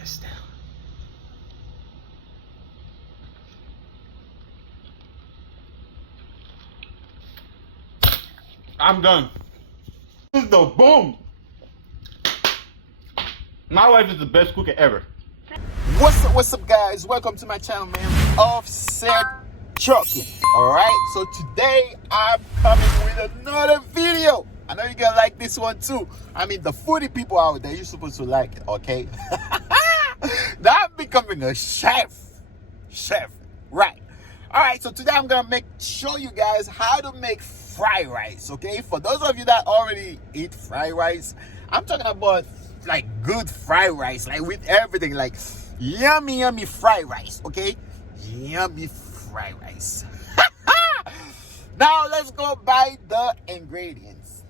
this down. I'm done. This is the boom. My wife is the best cooker ever. What's up guys? Welcome to my channel, man. Offset Trucking. Alright, so today I'm coming with another video. I know you're gonna like this one too. I mean, the foodie people out there, you're supposed to like it, okay? Now I'm becoming a chef. Right. Alright, so today I'm gonna show you guys how to make fried rice, okay? For those of you that already eat fried rice, I'm talking about like good fried rice, like with everything, like yummy fried rice, okay? Yummy fried rice. Now let's go buy the ingredients.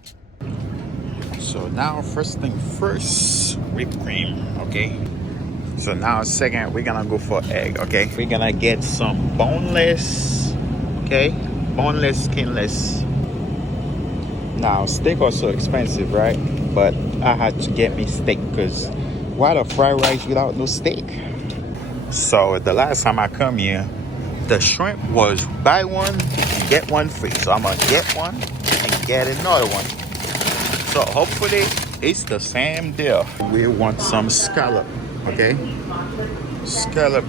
So now first thing first, whipped cream, okay? So now second, we're gonna go for egg, okay? We're gonna get some boneless, okay? Boneless, skinless. Now steak are so expensive, right? But I had to get me steak because why the fried rice without no steak? So the last time I come here, the shrimp was buy one and get one free. So I'm gonna get one and get another one. So hopefully it's the same deal. We want some scallop, okay? Scallop.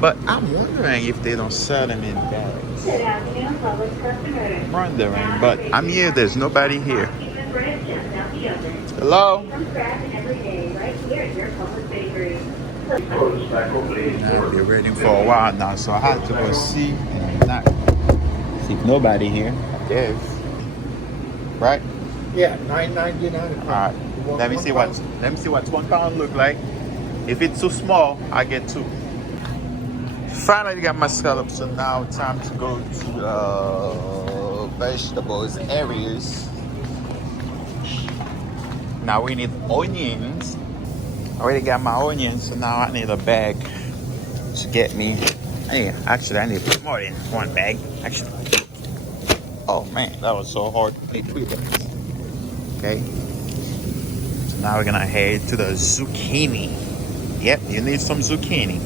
But I'm wondering if they don't sell them in bags. I'm wondering, but I'm here, there's nobody here. Hello? I've been waiting for a while now, so I had to go see and not see if nobody here, I guess. Right? Yeah, $9.99. Alright. Let me see what £1 look like. If it's too small, I get two. Finally got my scallops, so now time to go to the vegetables areas. Now we need onions. I already got my onions, so now I need a bag to get me. Hey, actually I need more than one bag. Actually, oh man, that was so hard. I need 3 bags. Okay. So now we're gonna head to the zucchini. Yep, you need some zucchini.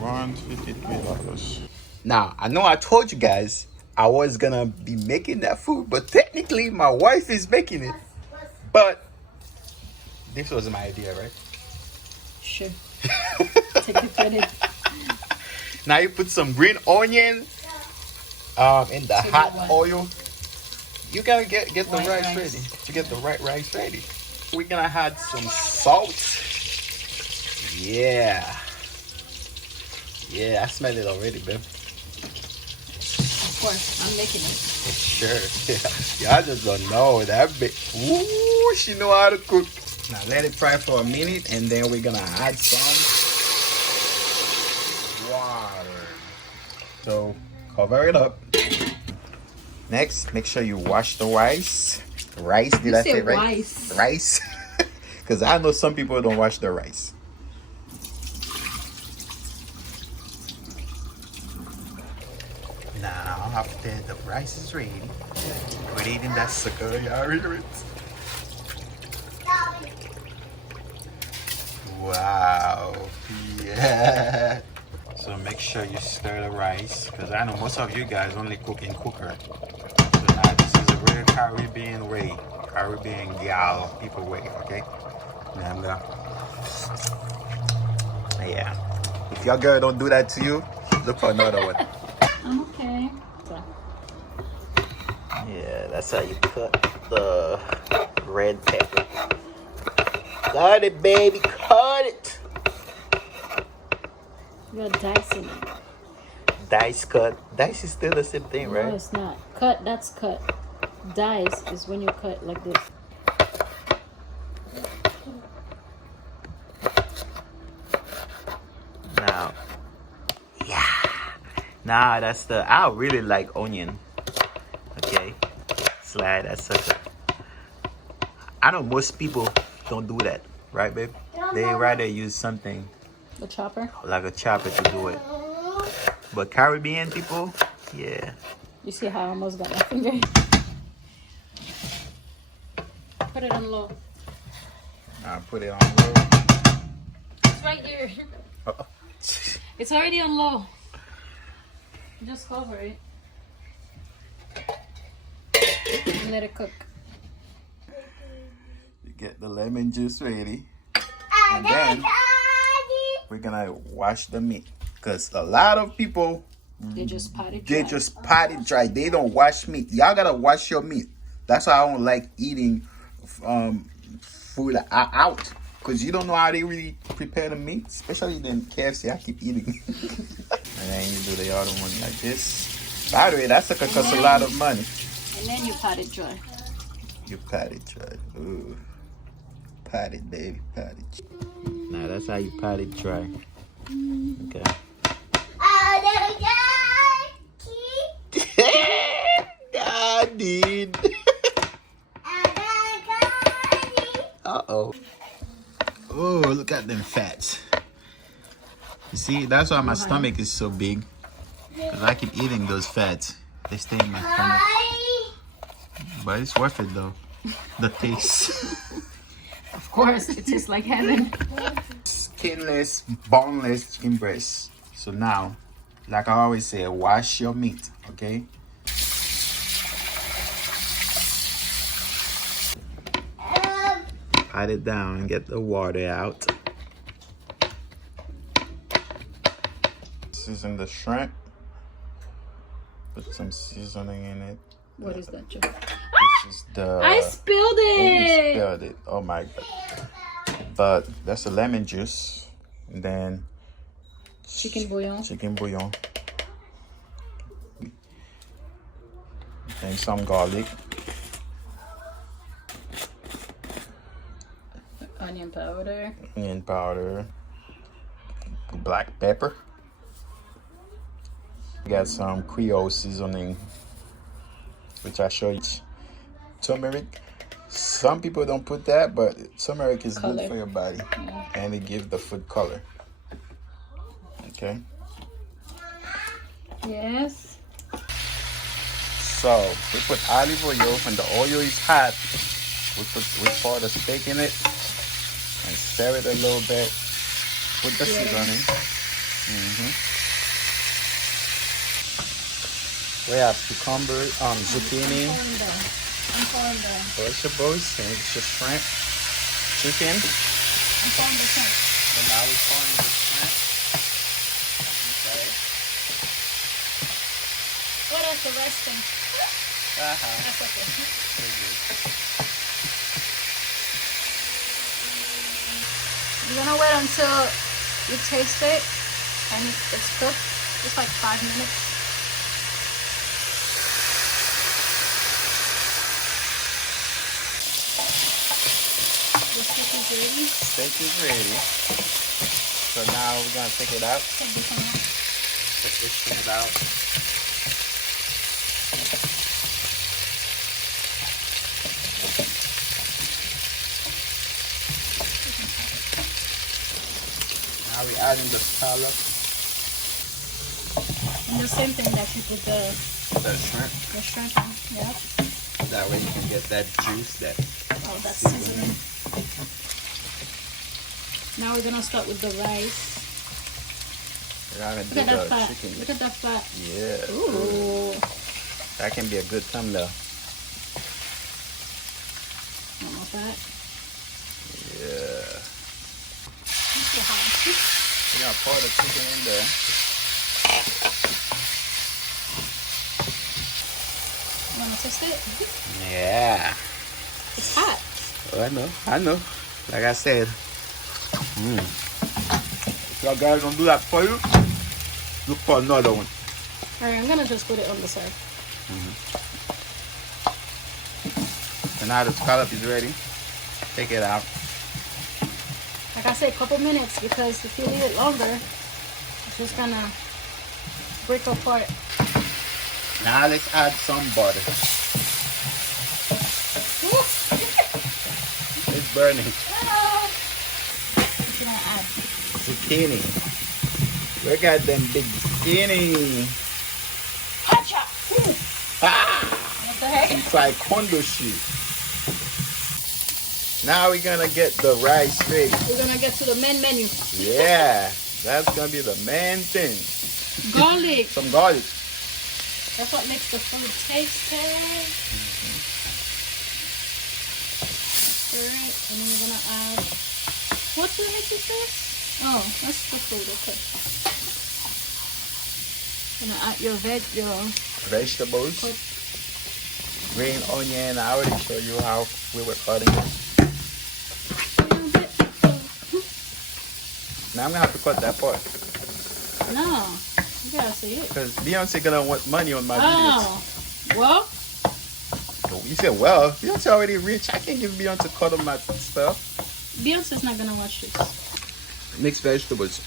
$153. Now, I know I told you guys I was gonna be making that food, but technically my wife is making it. But this was my idea, right? Sure. Take the credit. Now you put some green onion in the hot oil. You gotta get the rice ready. To get the right rice ready, we're gonna add some salt. Yeah, I smell it already, babe. Of course, I'm making it. Sure. Yeah, I just don't know that bit. Ooh, she know how to cook. Now let it fry for a minute, and then we're gonna add some water. So cover it up. Next, make sure you wash the rice. Rice, did I say right? Rice. Because I know some people don't wash the rice. Now, after the rice is ready, put it in that sucker. Y'all hear it? Wow. Yeah. So make sure you stir the rice, because I know most of you guys only cook in cooker. So now this is a real Caribbean way. Caribbean gal people way, okay? Now I'm gonna... Yeah. If your girl don't do that to you, look for another one. I'm okay. Yeah, that's how you cut the red pepper. Cut it, baby, cut it. You got dice in it. Dice cut. Dice is still the same thing, right? No, it's not. Cut, that's cut. Dice is when you cut like this. Now, yeah. Nah, that's the... I really like onion. Okay. Slide that sucker. I know most people don't do that, right, babe? They rather use something The chopper? like a chopper to do it. But Caribbean people, yeah. You see how I almost got my finger? Put it on low. I'll put it on low. It's right here. It's already on low. Just cover it. And let it cook. You get the lemon juice ready. And then we're gonna wash the meat. Because a lot of people, They just pot it dry. they just pot it dry. They don't wash meat. Y'all gotta wash your meat. That's why I don't like eating food out. Because you don't know how they really prepare the meat. Especially in KFC, I keep eating. And then you do the other one like this. By the way, that's gonna cost a lot of money. And then you pot it dry. You pat it dry. Ooh. Pat it, baby. Pat it. Now that's how you pat it dry. Okay. God did. Uh-oh. Oh, look at them fats. You see, that's why my stomach is so big. Because I keep eating those fats. They stay in my stomach. But it's worth it though. The taste. Of course, it tastes like heaven. Skinless, boneless chicken breast. So now, like I always say, wash your meat, okay? Pat it down and get the water out. Season the shrimp. Put some seasoning in it. What is that, Joe? This is the... I spilled You it! spilled it. Oh my god. But that's the lemon juice. And then Chicken bouillon. chicken bouillon. And some garlic. Onion powder. Onion powder. Black pepper. We got some Creole seasoning, which I show you. Turmeric. Some people don't put that, but turmeric is Color. good for your body. Yeah. And it gives the food color. Okay. Yes. So we put olive oil. When the oil is hot, we pour the steak in it and stir it a little bit. Put the seasoning. We have cucumber, zucchini, I'm pouring the vegetables, and it's just shrimp, chicken. I'm pouring the shrimp. And now we're pouring the shrimp. Okay. Oh, that's the resting. Uh-huh. That's okay. You're gonna wait until you taste it and it's cooked. It's like 5 minutes. The steak is ready. Steak is ready. So now we're gonna take it out. Take this one out. Take this shrimp out. Now we're adding the scallop, And the same thing that you put the shrimp. shrimp in. Yeah. That way you can get that juice, that Oh, that's seasoning. Now we're gonna start with the rice. we're gonna Look do at that the fat. chicken. Look at that fat. Yeah. Ooh. That can be a good thumbnail. One more fat. Yeah. It's so hot. We're gonna pour the chicken in there. You wanna taste it? Yeah. It's hot. Oh, I know. Like I said. If y'all guys don't do that for you, look for another one. Alright, I'm gonna just put it on the side. And now the scallop is ready. Take it out. Like I said, a couple minutes because if you leave it longer, it's just gonna break apart. Now let's add some butter. It's burning. What you gonna add? Zucchini. Look at them big zucchini. Hacha! What the heck? Taekwondo shit. Now we're gonna get the rice ready. We're gonna get to the main menu. Yeah, that's gonna be the main thing. Garlic. Some garlic. That's what makes the food tasty. Alright, and then we're gonna add. What makes it this? Oh, that's the food. Okay. Gonna add your Vegetables. Green onion. I already showed you how we were cutting it. Now I'm gonna have to cut that part. No, you gotta see it. Because Beyonce gonna want money on my videos. Well, You said, well, Beyonce already rich. I can't give Beyonce cut on my stuff. Beyonce's not gonna watch this. Mixed vegetables.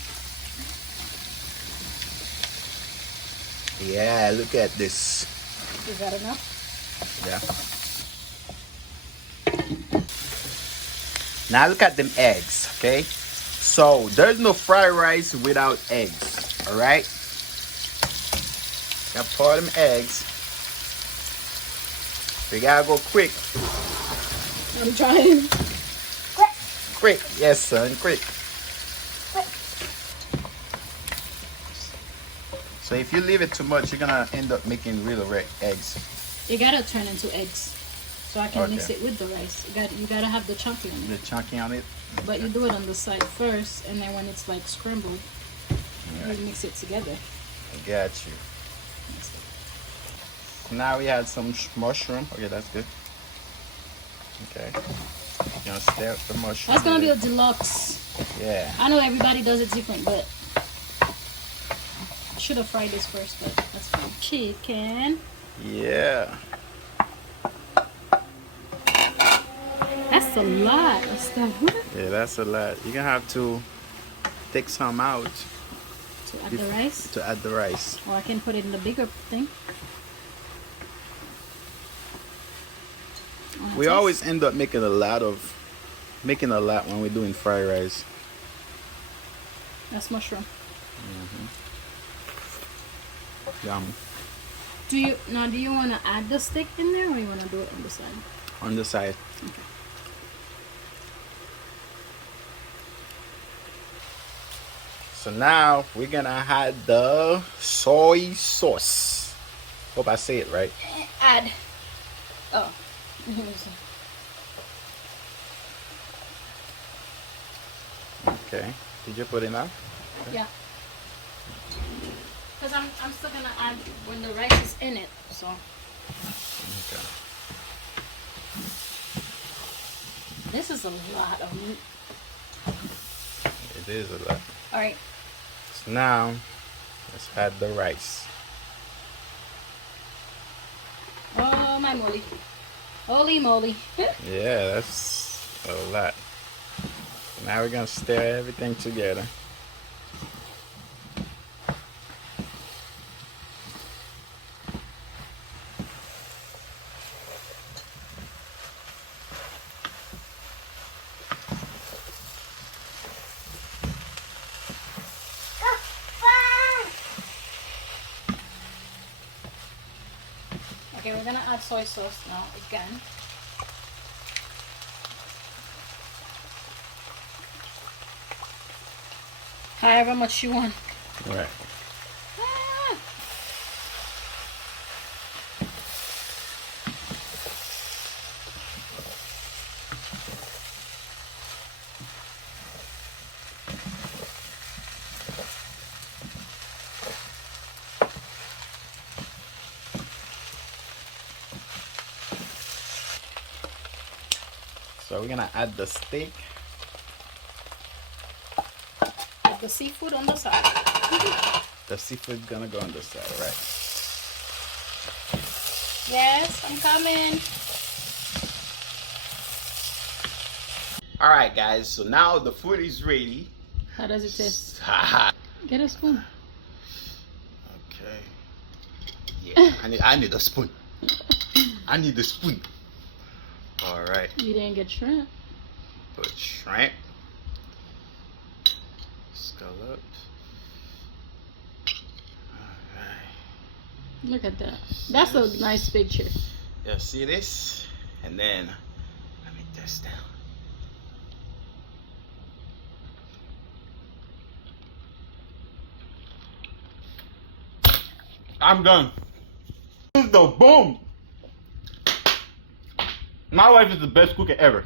Yeah, look at this. Is that enough? Yeah. Now look at them eggs, okay? So there's no fried rice without eggs, all right? Gotta pour them eggs. We gotta go quick. I'm trying. Quick, yes, son, quick. So if you leave it too much, you're gonna end up making real red eggs. You gotta turn into eggs, so I can mix Okay. it with the rice. You gotta have the chunky on The it, chunky on it. but you do it on the side first, and then when it's like scrambled, Right. you mix it together. I got you. Now we had some mushroom. Okay, that's good. Okay. You're gonna stir up the mushroom. That's gonna be a deluxe. Yeah. I know everybody does it different, but I should have fried this first, but that's fine. Chicken. Yeah. That's a lot of stuff. Yeah, that's a lot. You're gonna have to take some out To add the rice, to add the rice. or I can put it in the bigger thing. We always end up making a lot when we're doing fried rice. That's mushroom. Yum. Do you want to add the steak in there, or you want to do it on the side? On the side. Okay. So now we're gonna add the soy sauce. Hope I say it right. Add. Oh. Okay. Did you put enough? Yeah. Because I'm still gonna add when the rice is in it. So Okay. this is a lot of meat. It is a lot. All right. So now let's add the rice. Oh my moly. Holy moly. Yeah, that's a lot. Now we're gonna stir everything together. Okay, we're gonna add soy sauce now again. However much you want. Right. Ah. So we're gonna add the steak. Put the seafood on the side. The seafood gonna go on the side, right? Yes, I'm coming. All right, guys. So now the food is ready. How does it taste? Haha. Get a spoon. Okay. Yeah, I need a spoon. I need a spoon. All right. You didn't get shrimp. Put shrimp. Scallops. All right. Look at that. That's a nice picture. Yeah, see this? And then let me test down. I'm done. This is the boom. My wife is the best cooker ever.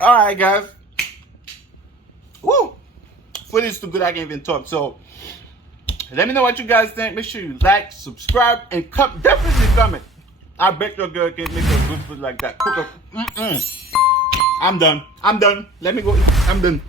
Alright guys. Woo! Food is too good I can't even talk. So let me know what you guys think. Make sure you like, subscribe, and definitely comment. I bet your girl can make a good food like that. Cook up. I'm done. Let me go eat. I'm done.